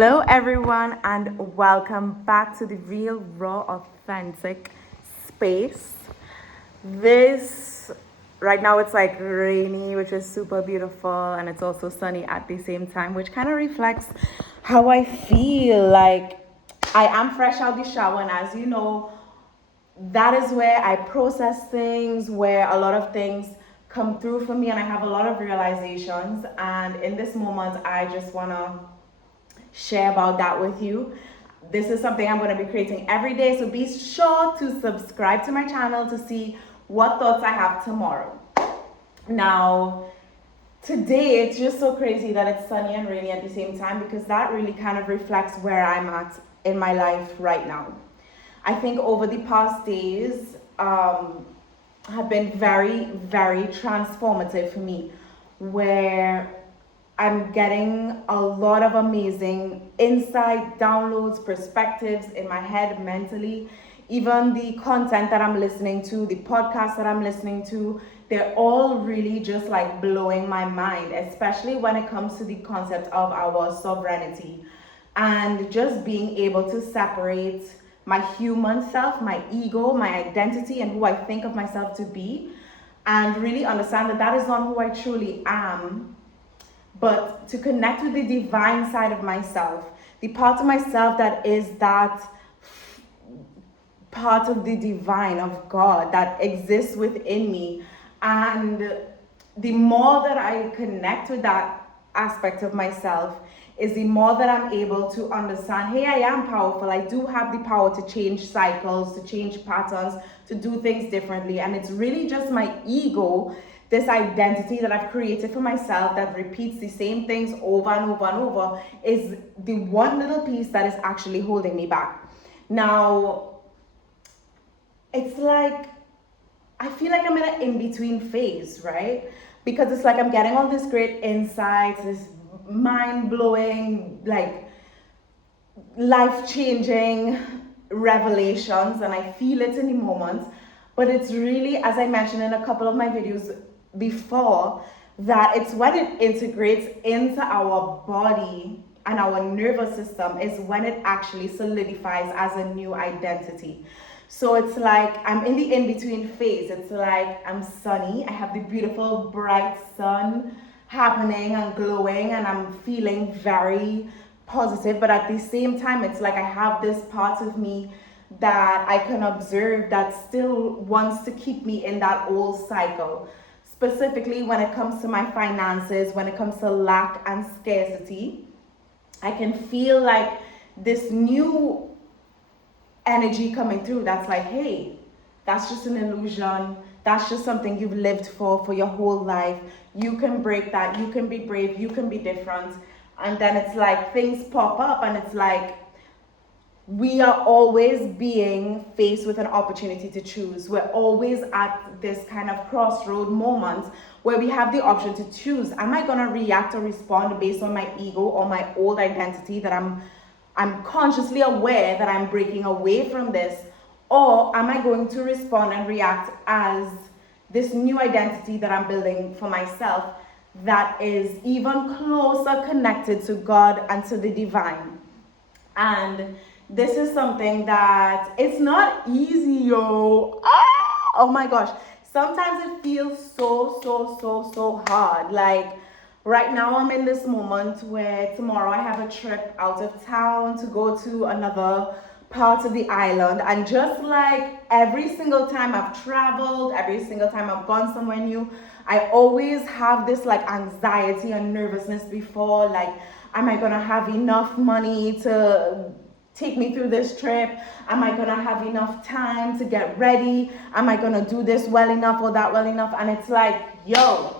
Hello, everyone, and welcome back to the real, raw, authentic space. This right now it's like rainy, which is super beautiful, and it's also sunny at the same time, which kind of reflects how I feel. Like I am fresh out the shower, and as you know, that is where I process things, where a lot of things come through for me, and I have a lot of realizations. And in this moment, I just want to share about that with you. This is something I'm going to be creating every day, so be sure to subscribe to my channel to see what thoughts I have tomorrow. Now, today it's just so crazy that it's sunny and rainy at the same time, because that really kind of reflects where I'm at in my life right now. I think over the past days have been very, very transformative for me, where I'm getting a lot of amazing insight, downloads, perspectives in my head mentally. Even the content that I'm listening to, the podcast that I'm listening to, they're all really just like blowing my mind, especially when it comes to the concept of our sovereignty and just being able to separate my human self, my ego, my identity, and who I think of myself to be, and really understand that that is not who I truly am, but to connect with the divine side of myself, the part of myself that is that part of the divine, of God, that exists within me. And the more that I connect with that aspect of myself, is the more that I'm able to understand, hey, I am powerful. I do have the power to change cycles, to change patterns, to do things differently. And it's really just my ego, this identity that I've created for myself that repeats the same things over and over and over, is the one little piece that is actually holding me back. Now, it's like, I feel like I'm in an in-between phase, right? Because it's like I'm getting all this great insights, this mind-blowing, like life-changing revelations, and I feel it in the moment. But it's really, as I mentioned in a couple of my videos before, that it's when it integrates into our body and our nervous system is when it actually solidifies as a new identity. So it's like I'm in the in-between phase. It's like I'm sunny. I have the beautiful bright sun happening and glowing, and I'm feeling very positive. But at the same time, it's like I have this part of me that I can observe that still wants to keep me in that old cycle. Specifically when it comes to my finances, when it comes to lack and scarcity, I can feel like this new energy coming through that's like, hey, that's just an illusion. That's just something you've lived for your whole life. You can break that. You can be brave. You can be different. And then it's like things pop up, and it's like we are always being faced with an opportunity to choose. We're always at this kind of crossroad moment where we have the option to choose. Am I going to react or respond based on my ego or my old identity that I'm consciously aware that I'm breaking away from this? Or am I going to respond and react as this new identity that I'm building for myself that is even closer connected to God and to the divine? And this is something that it's not easy, yo. Oh my gosh. Sometimes it feels so hard. Like right now I'm in this moment where tomorrow I have a trip out of town to go to another part of the island, and just like every single time I've traveled, every single time I've gone somewhere new, I always have this like anxiety and nervousness before, like, am I gonna have enough money to take me through this trip? Am I gonna have enough time to get ready? Am I gonna do this well enough or that well enough? And it's like, yo,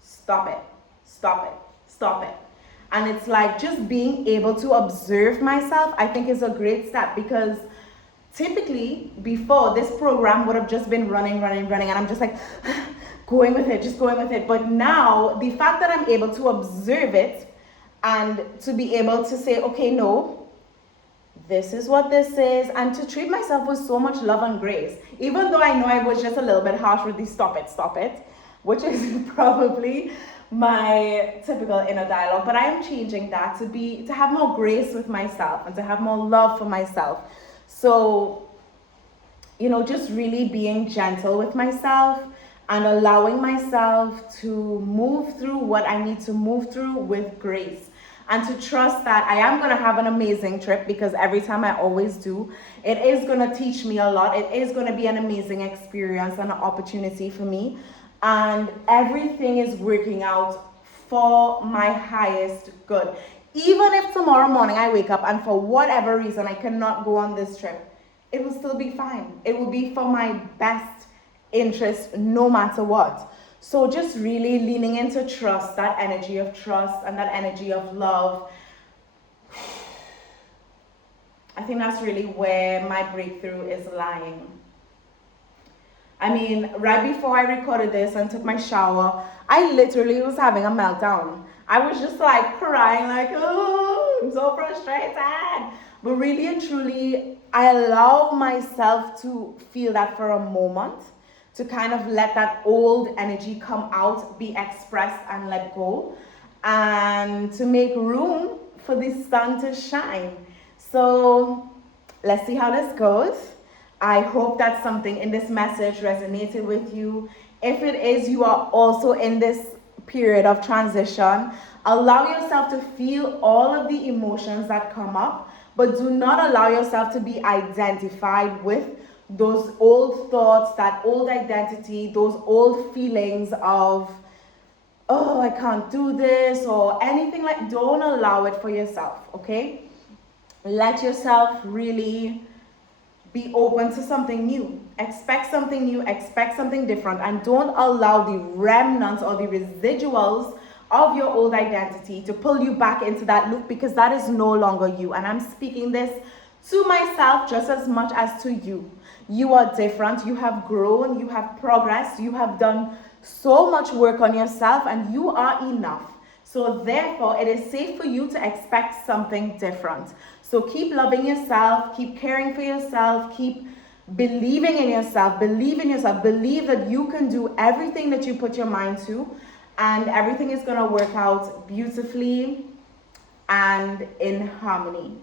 stop it, stop it, stop it. And it's like just being able to observe myself, I think, is a great step, because typically before, this program would have just been running, and I'm just like going with it, just going with it. But now the fact that I'm able to observe it and to be able to say, okay, no, this is what this is, and to treat myself with so much love and grace, even though I know I was just a little bit harsh with the stop it, which is probably my typical inner dialogue, but I am changing that to have more grace with myself and to have more love for myself. So, just really being gentle with myself and allowing myself to move through what I need to move through with grace. And to trust that I am going to have an amazing trip, because every time I always do, it is going to teach me a lot. It is going to be an amazing experience and an opportunity for me. And everything is working out for my highest good. Even if tomorrow morning I wake up and for whatever reason I cannot go on this trip, it will still be fine. It will be for my best interest no matter what. So just really leaning into trust, that energy of trust and that energy of love. I think that's really where my breakthrough is lying. I mean, right before I recorded this and took my shower, I literally was having a meltdown. I was just like crying, like, oh, I'm so frustrated. But really and truly, I allow myself to feel that for a moment, to kind of let that old energy come out, be expressed and let go, and to make room for the sun to shine. So let's see how this goes. I hope that something in this message resonated with you. If it is, you are also in this period of transition. Allow yourself to feel all of the emotions that come up, but do not allow yourself to be identified with those old thoughts, that old identity, those old feelings of, oh, I can't do this, or anything like. Don't allow it for yourself, okay? Let yourself really be open to something new. Expect something new, expect something different, and don't allow the remnants or the residuals of your old identity to pull you back into that loop, because that is no longer you. And I'm speaking this to myself just as much as to you. You are different, you have grown, you have progressed, you have done so much work on yourself, and you are enough. So therefore, it is safe for you to expect something different. So keep loving yourself, keep caring for yourself, keep believing in yourself, believe that you can do everything that you put your mind to, and everything is going to work out beautifully and in harmony.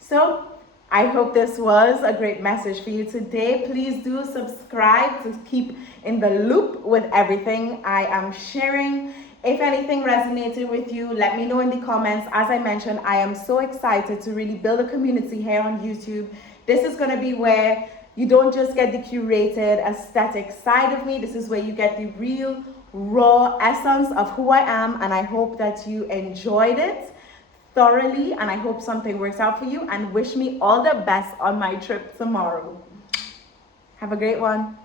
So I hope this was a great message for you today. Please do subscribe to keep in the loop with everything I am sharing. If anything resonated with you, let me know in the comments. As I mentioned, I am so excited to really build a community here on YouTube. This is going to be where you don't just get the curated aesthetic side of me. This is where you get the real, raw essence of who I am. And I hope that you enjoyed it thoroughly. And I hope something works out for you. And wish me all the best on my trip tomorrow. Have a great one.